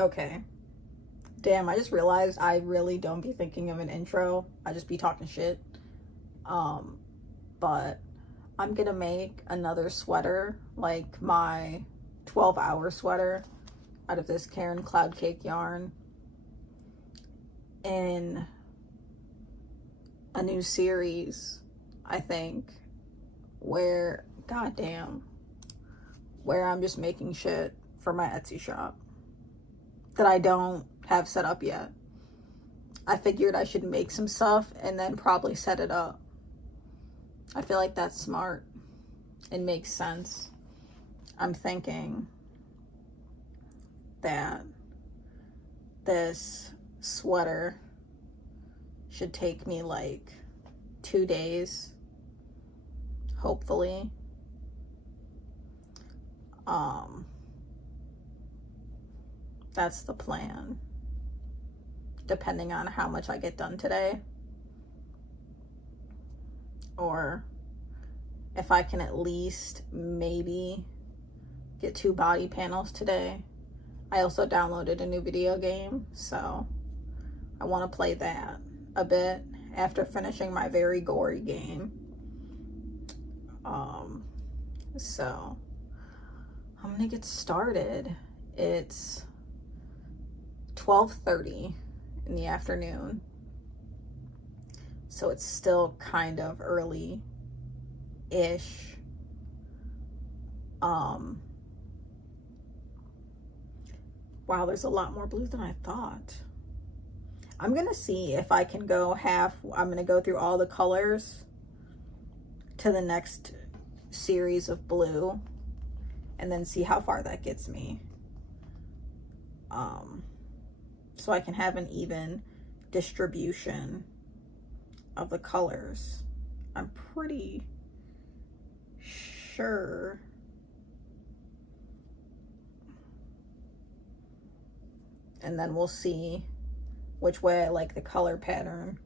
Okay. Damn, I just realized I really don't be thinking of an intro. I just be talking shit. But I'm gonna make another sweater, like my 12-hour sweater, out of this Karen Cloud Cake yarn in a new series, I think, where, goddamn, where I'm just making shit for my Etsy shop that I don't have set up yet. I figured I should make some stuff and then probably set it up. I feel like that's smart. It makes sense. I'm thinking that this sweater should take me like 2 days, hopefully. That's the plan, depending on how much I get done today, or if I can at least maybe get 2 body panels today. I also downloaded a new video game, so I want to play that a bit after finishing my very gory game. So I'm gonna get started. It's 12:30 in the afternoon, so it's still kind of early-ish. Wow, there's a lot more blue than I thought. I'm gonna see if I can go I'm gonna go through all the colors to the next series of blue and then see how far that gets me. So I can have an even distribution of the colors. I'm pretty sure and then we'll see which way I like the color pattern,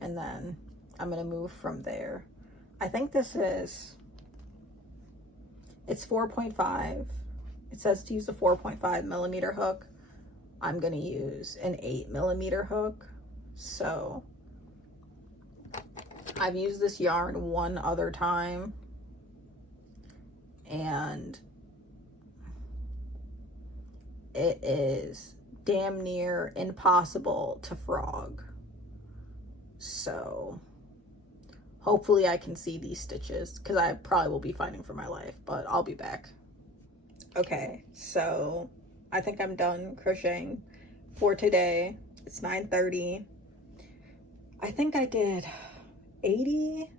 and then I'm gonna move from there. I think it's 4.5. It says to use a 4.5 millimeter hook. I'm gonna use an 8 millimeter hook. So I've used this yarn one other time, and it is damn near impossible to frog. So hopefully I can see these stitches, because I probably will be fighting for my life, but I'll be back. Okay, so I think I'm done crocheting for today. It's 9:30. I think I did 80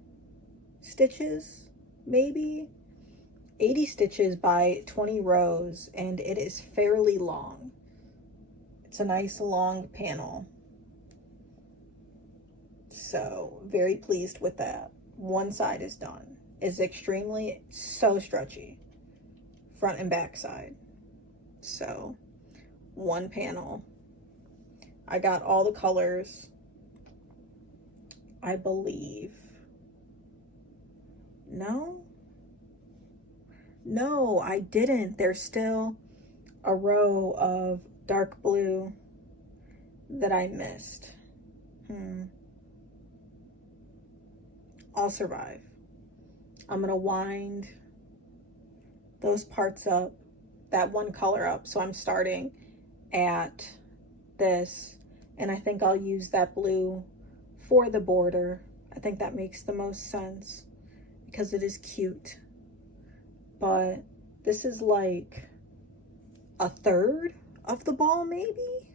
stitches, maybe 80 stitches by 20 rows, and it is fairly long. It's a nice long panel, so very pleased with that. One side is done. It's extremely so stretchy, front and back side. So one panel. I got all the colors, I believe. No, I didn't. There's still a row of dark blue that I missed. I'll survive. I'm gonna wind those parts up, that one color up. So I'm starting at this, and I think I'll use that blue for the border. I think that makes the most sense because it is cute. But this is like a third of the ball, maybe?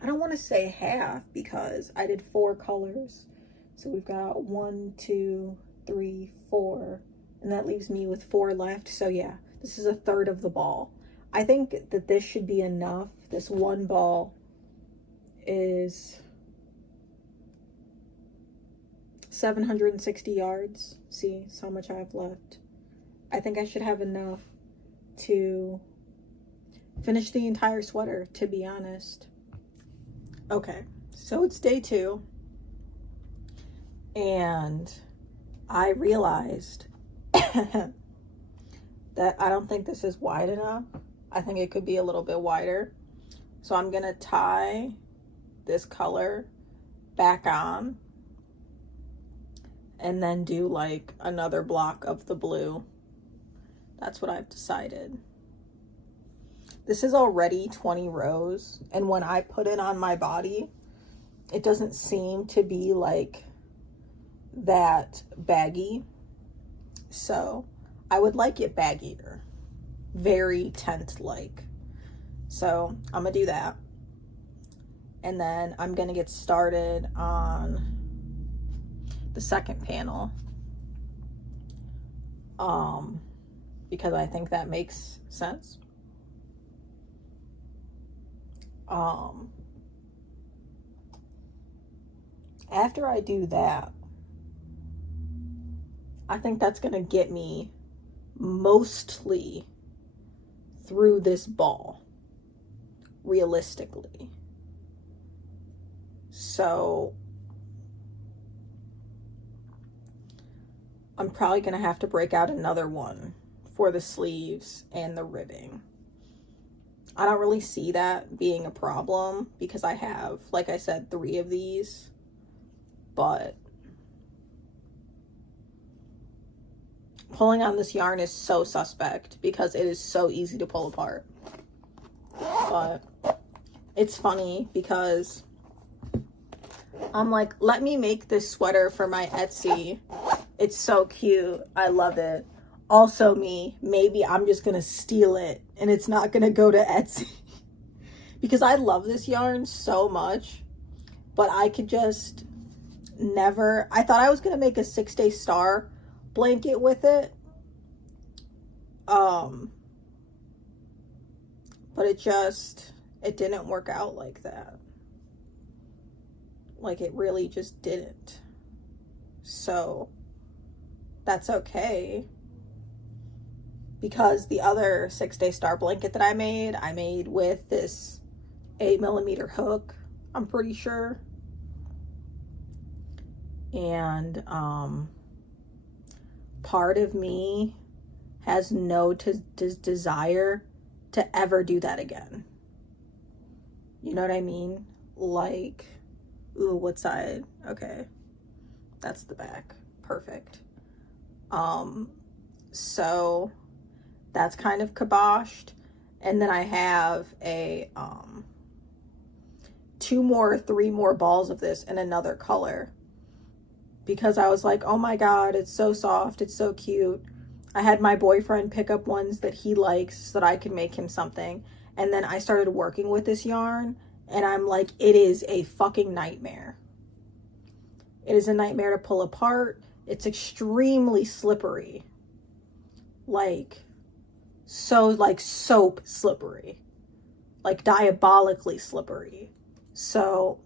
I don't want to say half because I did 4 colors. So we've got 1, 2, 3, 4, and that leaves me with 4 left. So yeah, this is a third of the ball. I think that this should be enough. This one ball is 760 yards. See how much I have left. I think I should have enough to finish the entire sweater, to be honest. Okay, so it's day 2, and I realized that I don't think this is wide enough. I think it could be a little bit wider. So I'm going to tie this color back on and then do like another block of the blue. That's what I've decided. This is already 20 rows, and when I put it on my body, it doesn't seem to be like that baggy. So I would like it baggier, very tent-like. So I'm gonna do that. And then I'm gonna get started on the second panel. Because I think that makes sense. After I do that, I think that's gonna get me mostly through this ball, realistically. So I'm probably gonna have to break out another one for the sleeves and the ribbing. I don't really see that being a problem because I have, like I said, 3 of these, but pulling on this yarn is so suspect because it is so easy to pull apart. But it's funny because I'm like, let me make this sweater for my Etsy. It's so cute. I love it. Also maybe I'm just going to steal it and it's not going to go to Etsy because I love this yarn so much, but I could just never. I thought I was going to make a 6-day star blanket with it. But it didn't work out like that. Like it really just didn't. So that's okay. Because the other 6-day star blanket that I made with this 8mm hook, I'm pretty sure. And part of me has no desire to ever do that again. You know what I mean? Like, ooh, what side? Okay. That's the back. Perfect. So that's kind of kiboshed. And then I have a 3 more balls of this in another color because I was like, oh my god, it's so soft, it's so cute. I had my boyfriend pick up ones that he likes so that I could make him something, and then I started working with this yarn and I'm like, it is a fucking nightmare. It is a nightmare to pull apart. It's extremely slippery, like soap slippery, like diabolically slippery. So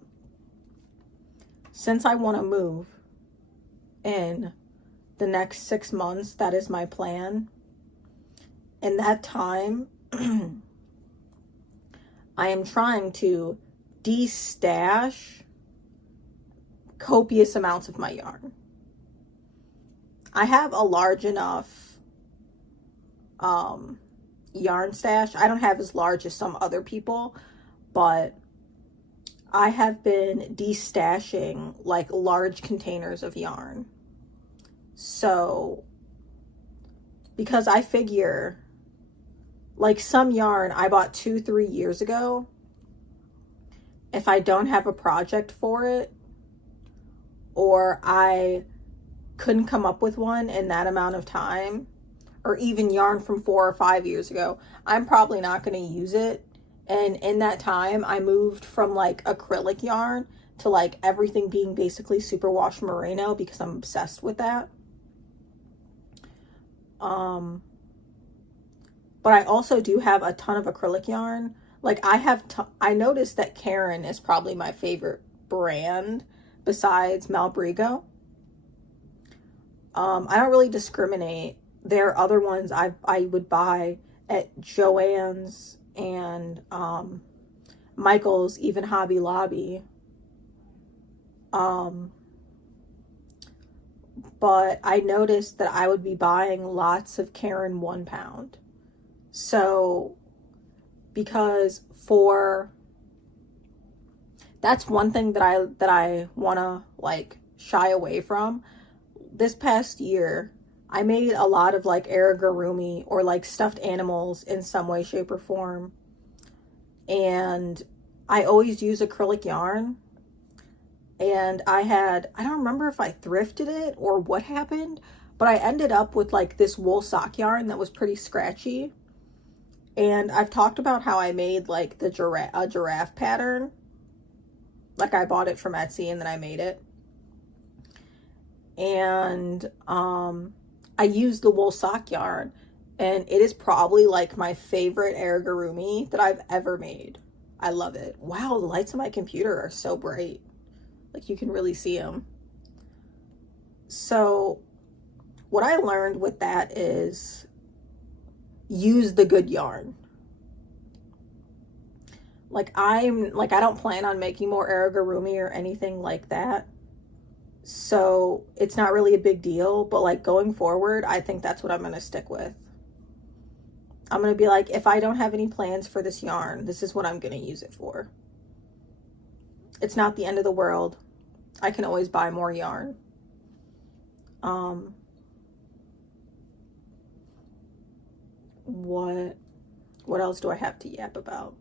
since I want to move in the next 6 months, that is my plan. In that time, I am trying to de-stash copious amounts of my yarn. I have a large enough yarn stash. I don't have as large as some other people, but I have been de-stashing like large containers of yarn. So because I figure like some yarn I bought 2-3 years ago, if I don't have a project for it, or I couldn't come up with one in that amount of time, or even yarn from 4 or 5 years ago, I'm probably not going to use it. And in that time, I moved from like acrylic yarn to like everything being basically superwash merino because I'm obsessed with that. But I also do have a ton of acrylic yarn. Like I noticed that Karen is probably my favorite brand besides Malbrigo. I don't really discriminate. There are other ones I would buy at Joann's and Michael's, even Hobby Lobby. But I noticed that I would be buying lots of Karen 1 pound. So because that's one thing that I want to like shy away from. This past year, I made a lot of like amigurumi or like stuffed animals in some way, shape, or form. And I always use acrylic yarn. And I don't remember if I thrifted it or what happened, but I ended up with like this wool sock yarn that was pretty scratchy. And I've talked about how I made like a giraffe pattern. Like I bought it from Etsy and then I made it. And I used the wool sock yarn, and it is probably like my favorite amigurumi that I've ever made. I love it. Wow, the lights on my computer are so bright. Like you can really see them. So what I learned with that is use the good yarn. Like I don't plan on making more amigurumi or anything like that. So it's not really a big deal, but like going forward, I think that's what I'm going to stick with. I'm going to be like, if I don't have any plans for this yarn, this is what I'm going to use it for. It's not the end of the world. I can always buy more yarn. What else do I have to yap about?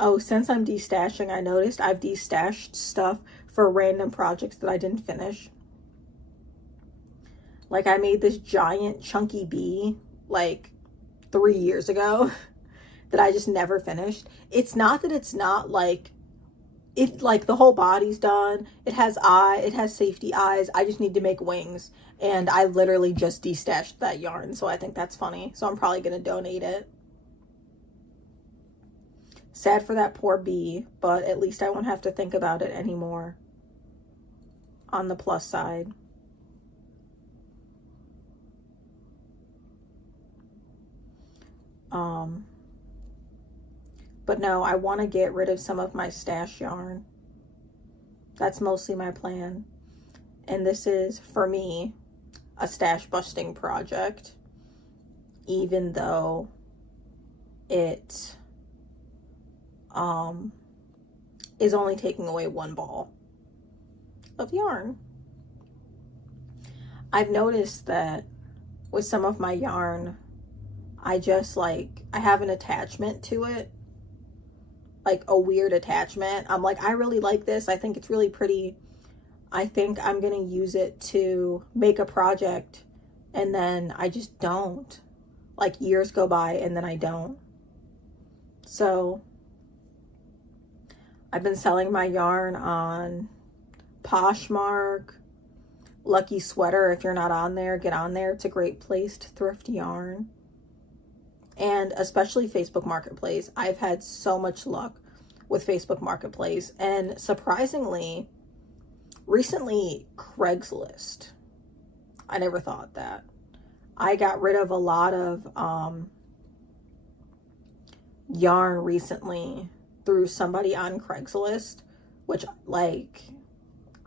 Oh, since I'm destashing, I noticed I've destashed stuff for random projects that I didn't finish. Like I made this giant chunky bee like 3 years ago that I just never finished. It's not that it's not like, it like the whole body's done. It has safety eyes. I just need to make wings. And I literally just destashed that yarn. So I think that's funny. So I'm probably going to donate it. Sad for that poor bee, but at least I won't have to think about it anymore. On the plus side. But no, I want to get rid of some of my stash yarn. That's mostly my plan. And this is, for me, a stash busting project. Even though it is only taking away 1 ball of yarn. I've noticed that with some of my yarn, I have an attachment to it, like a weird attachment. I'm like, I really like this. I think it's really pretty. I think I'm going to use it to make a project, and then I just don't. Like years go by and then I don't. So I've been selling my yarn on Poshmark, Lucky Sweater. If you're not on there, get on there. It's a great place to thrift yarn. And especially Facebook Marketplace. I've had so much luck with Facebook Marketplace. And surprisingly, recently, Craigslist. I never thought that. I got rid of a lot of yarn recently through somebody on Craigslist, which like,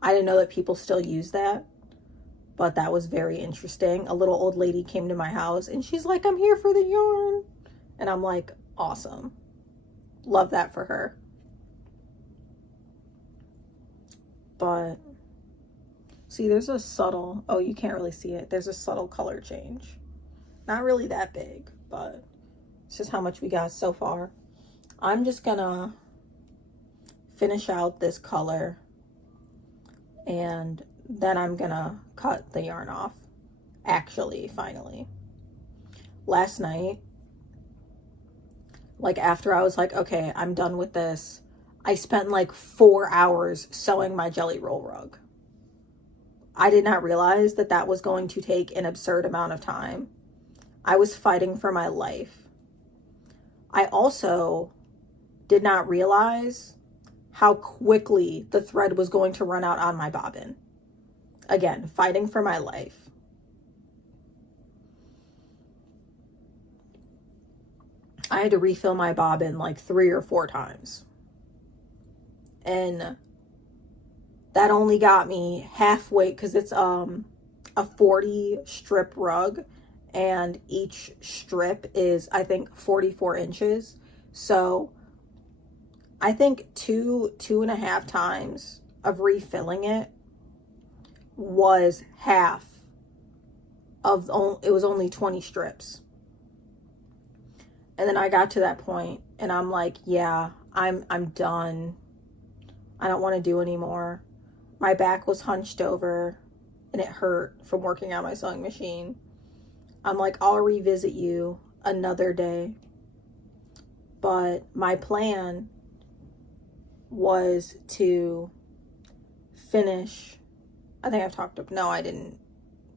I didn't know that people still use that. But that was very interesting. A little old lady came to my house and she's like, I'm here for the yarn. And I'm like, awesome. Love that for her. But see, there's a subtle, oh, you can't really see it. There's a subtle color change. Not really that big, but it's just how much we got so far. I'm just gonna finish out this color and then I'm gonna cut the yarn off. Actually, finally. Last night, like after I was like, okay, I'm done with this, I spent like 4 hours sewing my jelly roll rug. I did not realize that that was going to take an absurd amount of time. I was fighting for my life. I also did not realize how quickly the thread was going to run out on my bobbin. Again, fighting for my life. I had to refill my bobbin like 3 or 4 times. And that only got me halfway, because it's a 40 strip rug and each strip is, I think, 44 inches. So I think two and a half times of refilling it was half of, it was only 20 strips. And then I got to that point and I'm like, yeah, I'm done. I don't want to do anymore. My back was hunched over and it hurt from working on my sewing machine. I'm like, I'll revisit you another day. But my plan was to finish, I think I've talked about, no, I didn't.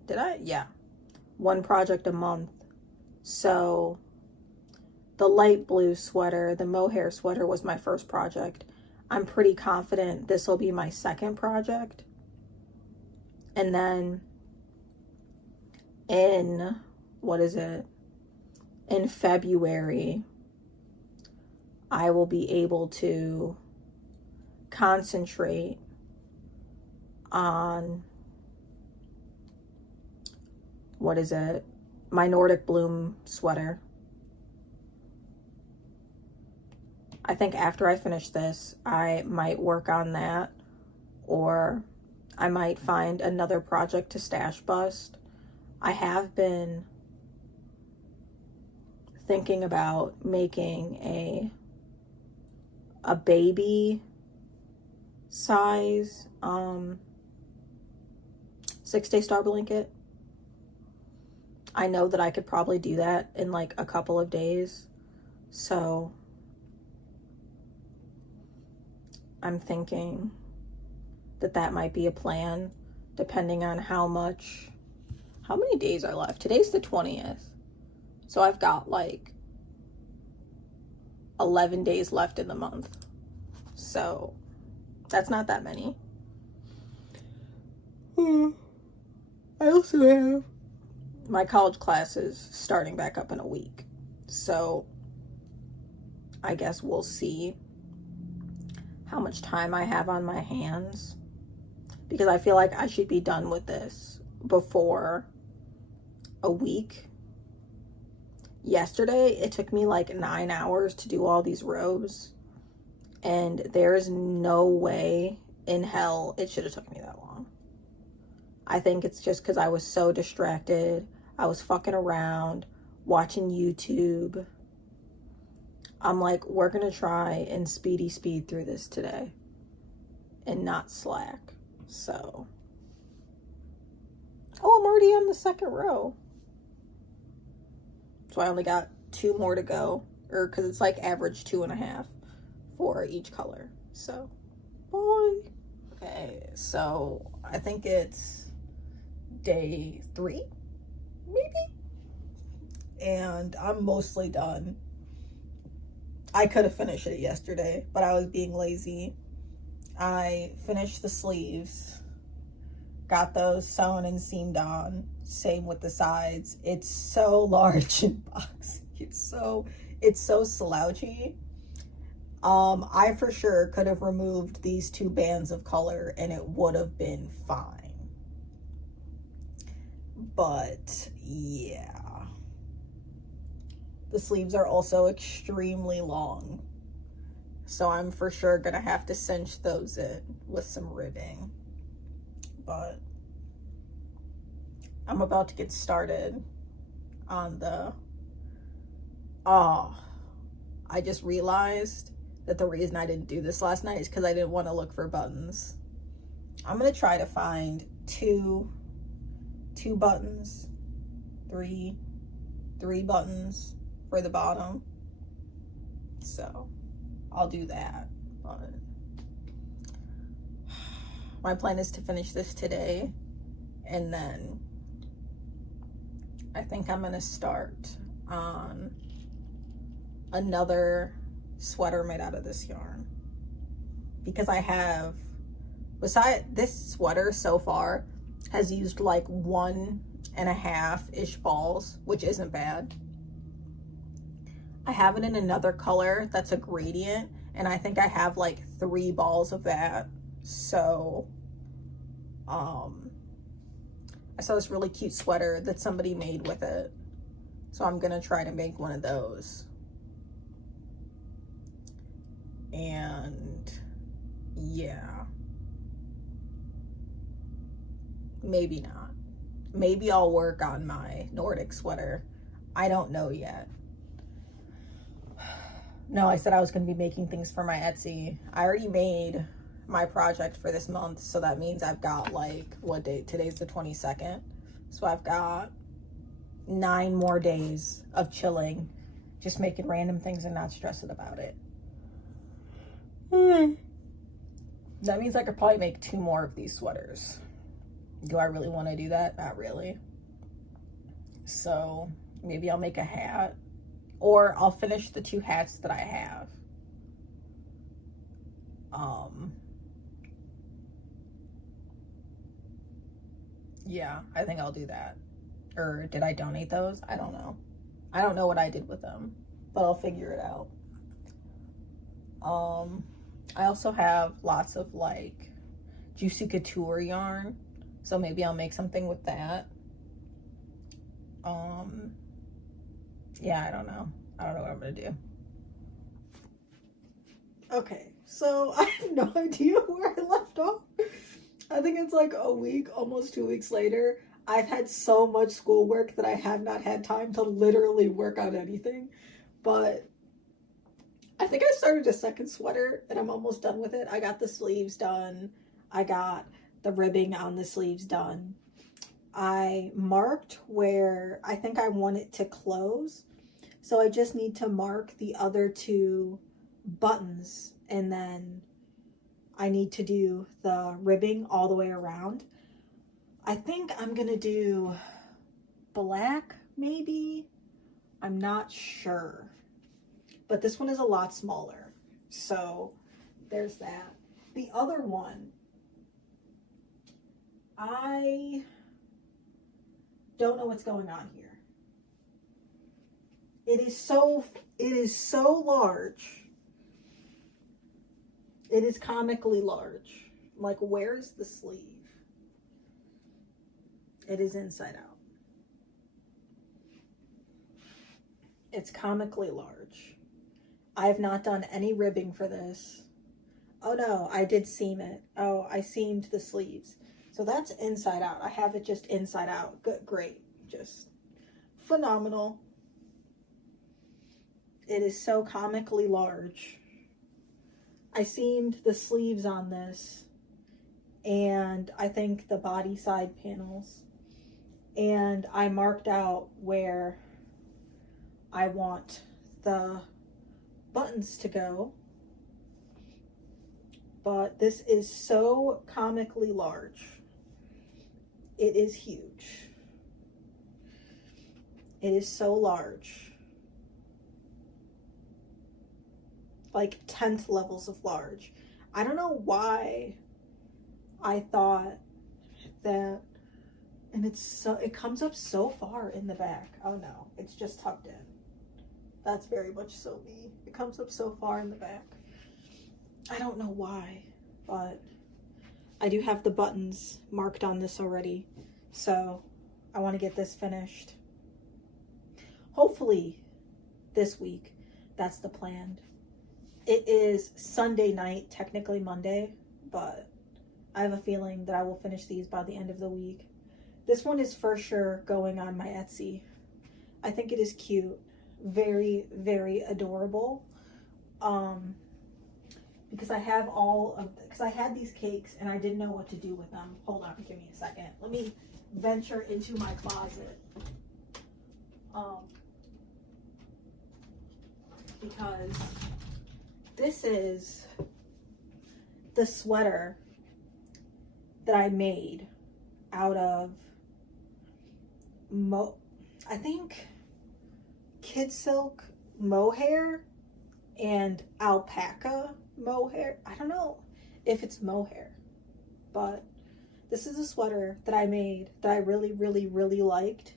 Did I? Yeah. One project a month. So the light blue sweater, the mohair sweater, was my first project. I'm pretty confident this will be my second project. And then in, what is it? In February, I will be able to concentrate on, what is it? My Nordic Bloom sweater. I think after I finish this, I might work on that, or I might find another project to stash bust. I have been thinking about making a baby size 6-day star blanket. I know that I could probably do that in like a couple of days. So I'm thinking that that might be a plan, depending on how many days are left. Today's the 20th. So I've got like 11 days left in the month. So that's not that many. I also have my college classes starting back up in a week. So I guess we'll see how much time I have on my hands, because I feel like I should be done with this before a week. Yesterday, it took me like 9 hours to do all these rows, and there's no way in hell it should have took me that long. I think it's just because I was so distracted. I was fucking around, watching YouTube. I'm like, we're gonna try and speed through this today and not slack. So, oh, I'm already on the second row. So I only got 2 more to go, or because it's like average 2.5 for each color. So, boy. Okay, so I think it's day 3, maybe? And I'm mostly done. I could have finished it yesterday, but I was being lazy. I finished the sleeves, got those sewn and seamed on. Same with the sides. It's so large and boxy. It's so slouchy. I for sure could have removed these 2 bands of color and it would have been fine. But yeah. The sleeves are also extremely long, so I'm for sure gonna have to cinch those in with some ribbing. But I'm about to get started on the, I just realized that the reason I didn't do this last night is because I didn't want to look for buttons. I'm gonna try to find two buttons, three buttons for the bottom. So I'll do that. But my plan is to finish this today, and then I think I'm gonna start on another sweater made out of this yarn, because I have, besides this sweater so far has used like 1.5-ish balls, which isn't bad. I have it in another color that's a gradient, and I think I have like 3 balls of that. So I saw this really cute sweater that somebody made with it So I'm gonna try to make one of those. And yeah, maybe not. Maybe I'll work on my Nordic sweater. I don't know yet. No, I said I was going to be making things for my Etsy. I already made my project for this month, so that means I've got like, what date? Today's the 22nd. So I've got 9 more days of chilling, just making random things and not stressing about it. That means I could probably make 2 more of these sweaters. Do I really want to do that? Not really. So maybe I'll make a hat, or I'll finish the 2 hats that I have. Yeah, I think I'll do that. Or did I donate those? I don't know. I don't know what I did with them, but I'll figure it out. I also have lots of like Juicy Couture yarn, so maybe I'll make something with that. Yeah, I don't know. I don't know what I'm gonna do. Okay, so I have no idea where I left off. I think it's like a week, almost 2 weeks later. I've had so much schoolwork that I have not had time to literally work on anything. But I think I started a second sweater and I'm almost done with it. I got the sleeves done. I got the ribbing on the sleeves done. I marked where I think I want it to close. So I just need to mark the other 2 buttons, and then I need to do the ribbing all the way around. I think I'm gonna do black, maybe. I'm not sure. But this one is a lot smaller. So there's that. The other one, I don't know what's going on here. It is so large. It is comically large. Like, where's the sleeve? It is inside out. It's comically large. I have not done any ribbing for this. Oh no, I did seam it. Oh, I seamed the sleeves. So that's inside out. I have it just inside out. Good, great. Just phenomenal. It is so comically large. I seamed the sleeves on this, and I think the body side panels, and I marked out where I want the buttons to go. But this is so comically large. It is huge. It is so large. Like 10th levels of large. I don't know why I thought that, and it comes up so far in the back. Oh no, it's just tucked in. That's very much so me. It comes up so far in the back. I don't know why, but I do have the buttons marked on this already. So I want to get this finished. Hopefully this week. That's the plan. It is Sunday night, technically Monday, but I have a feeling that I will finish these by the end of the week. This one is for sure going on my Etsy. I think it is cute. Very, very adorable. Because I have because I had these cakes and I didn't know what to do with them. Hold on, give me a second. Let me venture into my closet. Because this is the sweater that I made out of I think kid silk mohair and alpaca mohair. I don't know if it's mohair, but this is a sweater that I made that I really, really, really liked,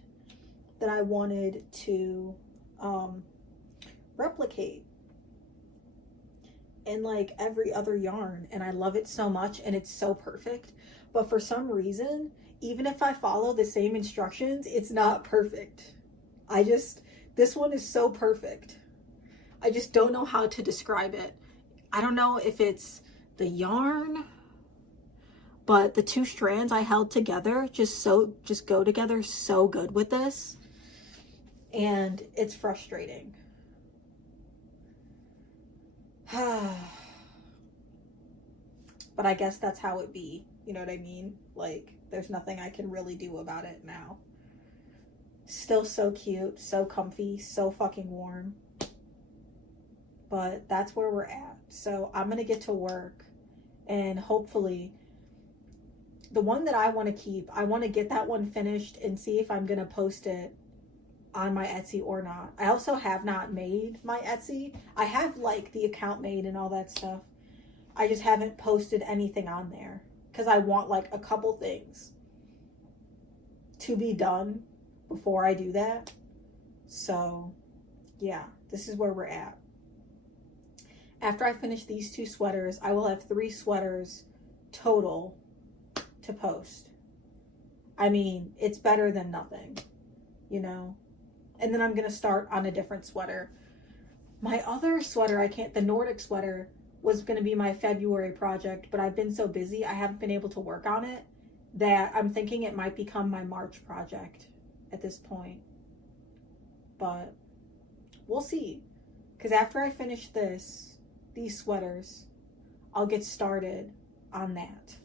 that I wanted to replicate in like every other yarn, and I love it so much and it's so perfect. But for some reason, even if I follow the same instructions, it's not perfect. This one is so perfect. I just don't know how to describe it. I don't know if it's the yarn, but the two strands I held together just go together so good with this. And it's frustrating. But I guess that's how it be. You know what I mean? Like, there's nothing I can really do about it now. Still so cute, so comfy, so fucking warm. But that's where we're at. So I'm going to get to work, and hopefully the one that I want to keep, I want to get that one finished and see if I'm going to post it on my Etsy or not. I also have not made my Etsy. I have like the account made and all that stuff. I just haven't posted anything on there because I want like a couple things to be done before I do that. So yeah, this is where we're at. After I finish these two sweaters, I will have 3 sweaters total to post. I mean, it's better than nothing, you know? And then I'm going to start on a different sweater. My other sweater, the Nordic sweater was going to be my February project, but I've been so busy, I haven't been able to work on it, that I'm thinking it might become my March project at this point. But we'll see. Because after I finish these sweaters, I'll get started on that.